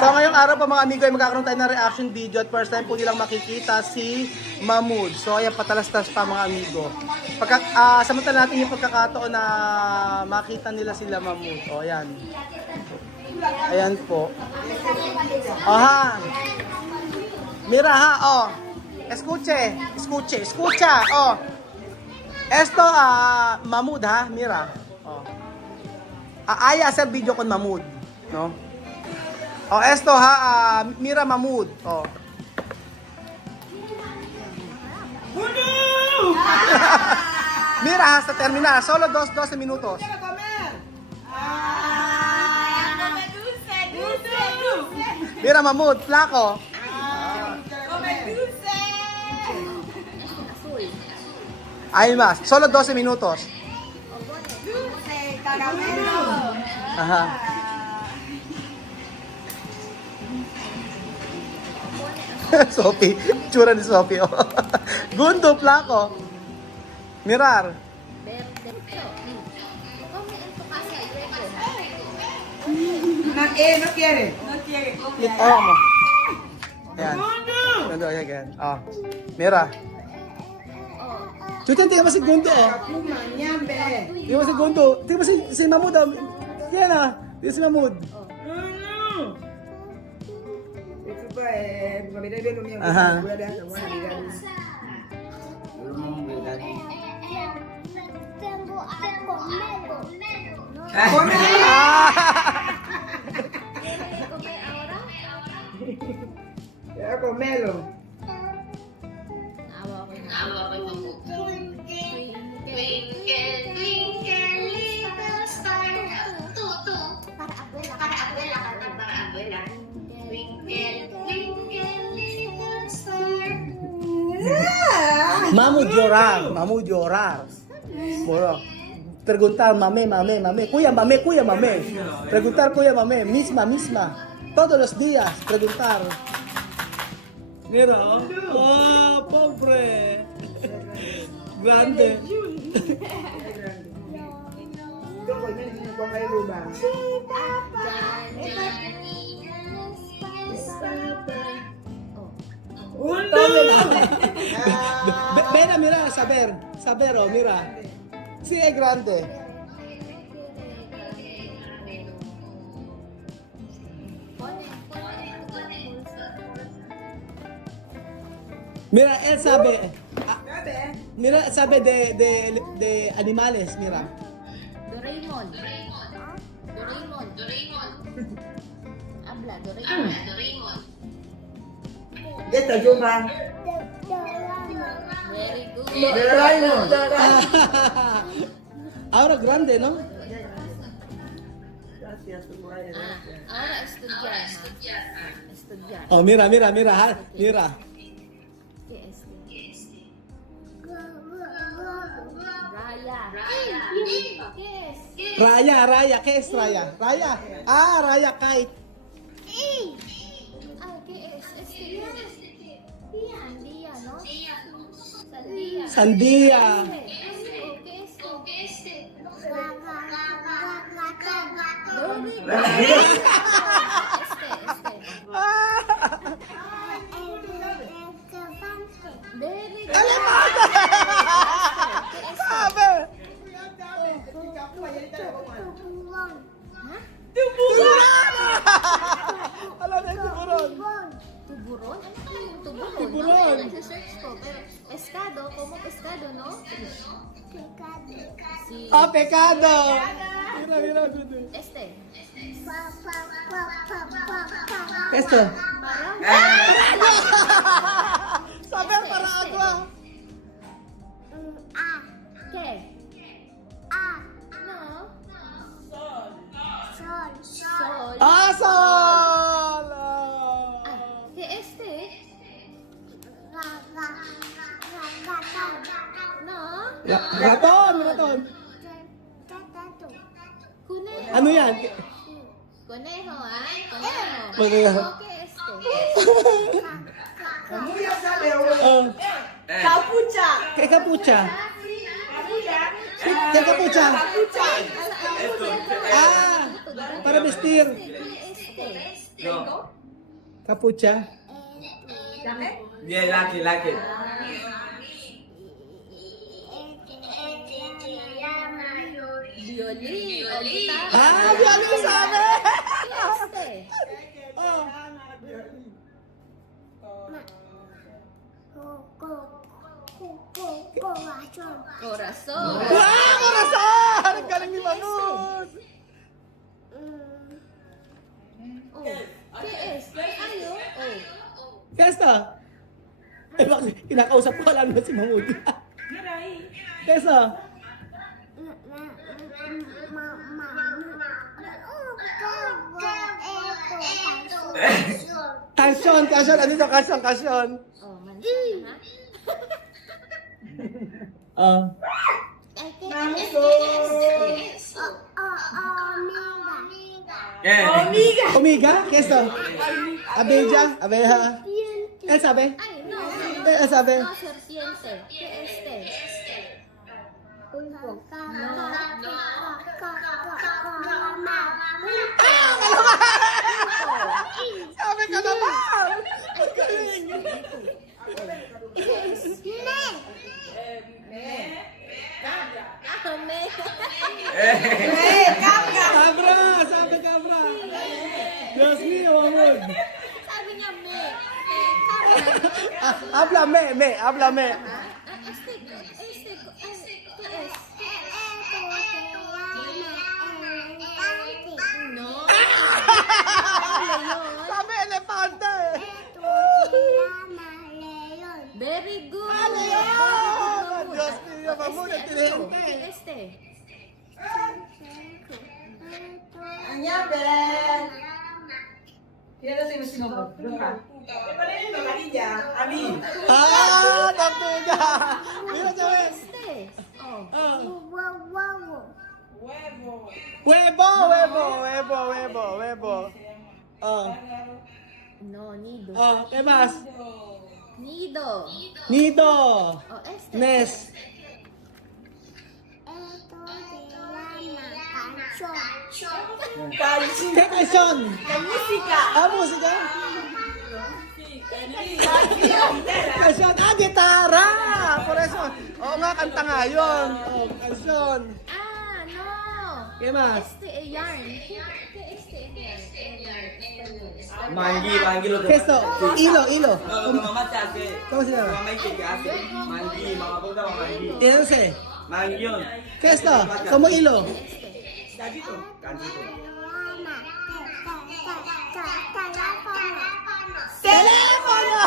So ngayong araw po mga amigo ay magkakaroon tayo ng reaction video at first time po nilang makikita si Mahmood. So ayan, patalastas pa mga amigo. Samantala natin yung pagkakataon na makita nila sila Mahmood. O ayan. Ayan po. O ha. Mira ha, o. Escucha, o. Esto, Mahmood ha, mira. O. Ay hacer video con Mahmood, no? O, esto ha, mira Mahmood. O. Mira, hasta terminar. Solo 12 minutos. Mira Mahmood, flaco. Hay más, solo 12 minutos. Ajá. Sophie, tsura ni Sophie. Oh. Gundo, flaco. Mirar. No quiere. Oh, mo. Ayan. Gundo, ayan. Oh. Mira. Chuchan, tingnan mo si Gundo. Oh. Tingnan mo si Gundo. Tingnan mo si Mahmood. Oh. Yan ah. Tingnan si Mahmood. Ajá. Comelo. Mahmood llorar. Bueno, preguntar mame. Kuya mame. Preguntar kuya mame. Misma. Todos los días preguntar. Mira, oh, pobre. Grande. Ven a mirar, saber, oh, mira. Sí, es grande. Mira, él sabe. Mira, sabe de animales, mira. Doraemon. Habla, Doraemon. Esta Yuma. Very good. Ahora grande, ¿no? Ahora estudiar, ha? Estudiar. Oh, mira. Mira. ¿Qué es? ¿Qué es? Raya, ¿qué es Raya? Raya. Raya kite. ¿Qué es? Sandía, ¿no? Sandía. Sandía. ¿Qué es? Very good. Sabe. Alam na tiburon. Tuburon? Ano kaya yung tuburon? Tuburon. Nasa-search ko. Pero pescado, como pescado, no? Si... Pecado. Mira, Gundo. Este. Esto. Marang. Saber para agua. ¿Qué? No. Sol. Sol. ¿Qué este? No. Raton. Conejo. Ano yan? Conejo, ¿ah? Conejo. Conejo. ¿Qué este? Capucha. ¿Qué capucha? ¿Qué capucha? Para vestir. este. Capucha. Yeah, like it. Violin. O, gitara. Ah, violin sabi! Este. Oh. Corazon. Wow, Corazon! Ang galing ni Mamud! Oh. ¿Qué es? Ayo. Oh. Kesta? Ay, bakit? Kinakausap ko, alam mo si Mamud. Kesta? Kasyon, kasyon. Ano ito? Kasyon, kasyon. Oh, mansion, ha? Ah. Ay, ¿qué es? Yeah. Omiga? Kesta? Abeja? Abeja? El sabe? Ay, no. El sabe? No, serpiente. ¿Qué este? Sabi ka naman! Ah, me. Cabra! Sabi cabra! Diyos mío, Mamud! Sabi niya me. Ah, habla me, habla me. Este, ¿qué es? No. Sabi elepante! Very good. Leon! Diyos mío, Mamud, ang tinihente. Este. Annyeong. Kaya sino sinubod? Doon ka. Amin. Ah, tagtiga! Mira, sabi! Este. Oh. Ah. Huevo. Huevo, huevo, huevo, huevo, huevo. Ah, No, nido. ah, ¿qué más? Nido. Nido. Oh, este. Nes. ¿Qué canción? Ah, música. Canción. Ah, gitara. Por eso. Oo nga, kanta nga yun. Oh, canción. Ah, no. ¿Qué más? Este, yarn. ¿Qué este? Yarn. Mangi lo ¿Qué es esto? Hilo, hilo. No, mamá te hace. ¿Cómo se llama? Mamá que hace. Mangi, mamá punta mangi. ¿Tiene ese? Mangi yun. ¿Qué es esto? ¿Cómo hilo? Ganito. Ganito. ¡Teléfono!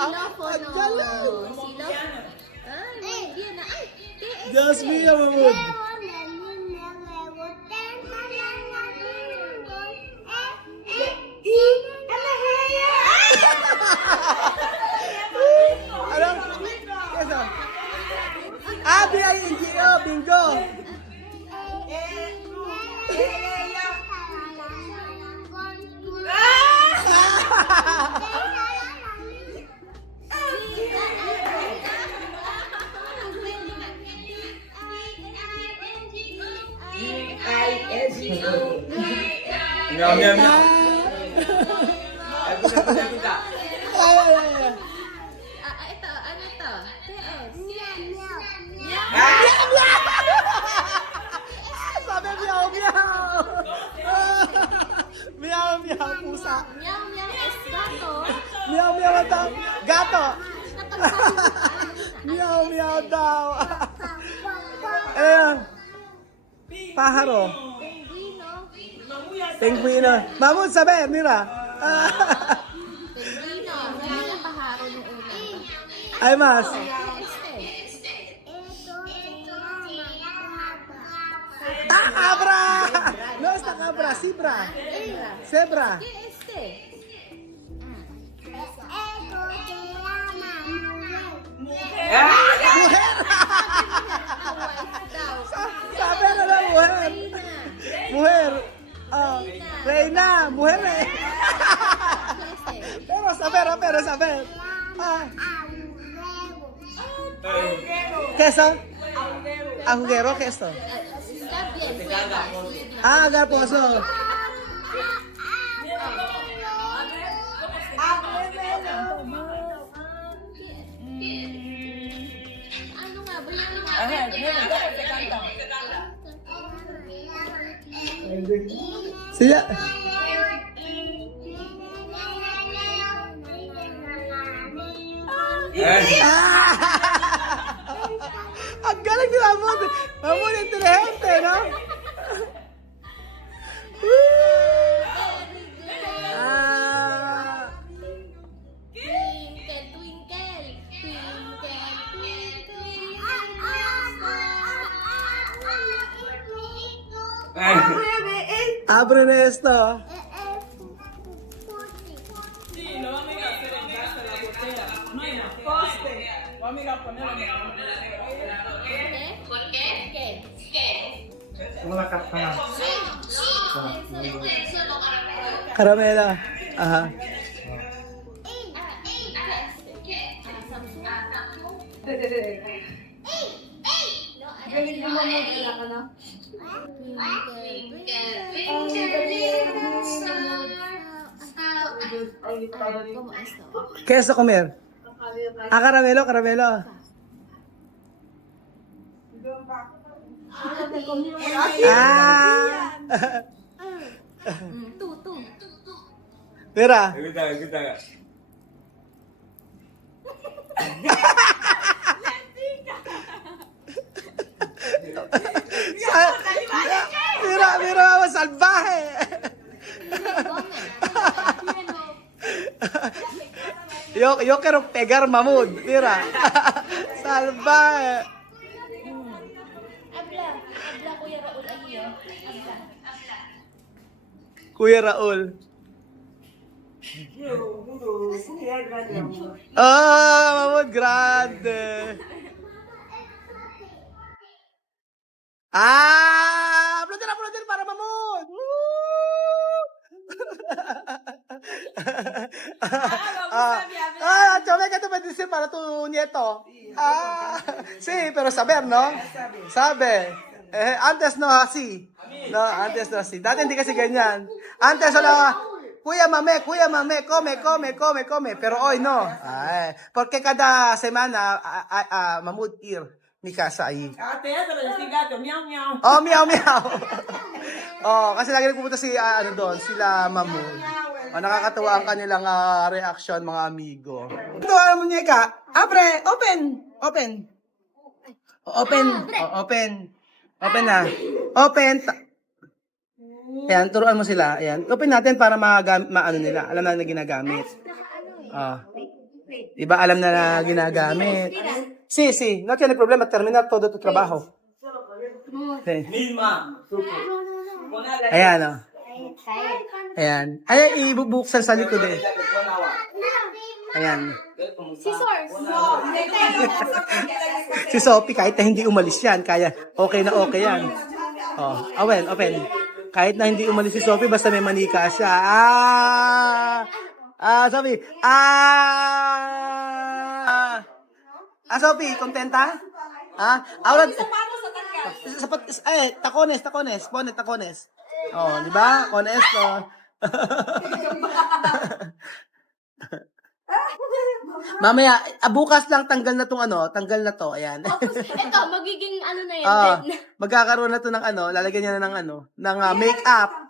Xilófono. ¡Ang galing! Xilófono. Ay, muy bien. Ay, ¿qué es? Diyos mío, Mamud. Ano? ¿Qué es eso? Ah, B-I-N-G-O, bingo. Meow, meow, meow. Ah. Kita. Ay, ay, ay. Ito, ano to? ¿Qué es? Sabi, meow, meow. Meow, meow, pusa. Meow, meow es gato. Meow, meow, ito. Gato. Napagsabi. Meow, meow daw. Ayan. Pájaro. Penguino. Penguino. Mamud, sabi, mira. Penguino. Hindi na paharo nung una. Ay, mas. Este. Ah, cabra! No, esta cabra, zebra. Zebra. ¿Qué este? Sabi na lang, mujer. Mujer. Ah, reina, mujer eh. Pero saber. Ah, ¿qué es eso? Agujero, ¿qué es esto? Está bien. Ah, garposo. Siya. Ah! Ang galing ni Mamon. Mamon, intelihente, no? Ah! Twinkle, twinkle, twinkle, twinkle, Abre na esto. Karamela. Aha. Galing mo mo, wala ka na. ¿Cómo esto? ¿Qué es comer? Ah, caramelo, caramelo. Ah! Tú. Mira. Kita. Mira, salvaje. Yo quiero pegar mamut, mira. Salvaje. Habla Kuya Raul Aguio. Habla. Kuya Raul. Ah, mamut grande. Ah, aplaudir para mamut. Woo! Chome, ¿qué te puedes decir para tu nieto? Ah, sí, pero saber, ¿no? Sabe. Antes no así. No, antes no así. Dati hindi kasi ganyan. Antes solo, kuya mame, come. Pero hoy no. Ay, porque cada semana, mamut ir mi casa ahí. Ate, pero si gato, meow meow. Oh, meow. Oh, kasi lagi nagpupunta si sila Mamud. Oh, nakakatuwa ang kanilang reaction, mga amigo. Ito ang munyeka. Abre, open. Open na. Open. Ayan, turuan mo sila. Ayan. Open natin para maano nila. Alam na ginagamit. Oh. Diba alam na ginagamit? Sí. No tiene problema terminar todo tu trabajo. Sí. Milma. Ayan, oh. Ayan. Ay, ibubuksan sa likod eh. Ayan. Si Sophie, kahit na hindi umalis yan, kaya okay na okay yan. Oh, open. Kahit na hindi umalis si Sophie, basta may manika siya. Sophie. Sophie, kontenta? Ahora, tacones. Pone tacones. Oh, di ba? Con esto. Mamaya, bukas lang tanggal na to, ayan. Ito, magiging ano na yan. Magkakaroon na to ng lalagyan niya na ng ng makeup.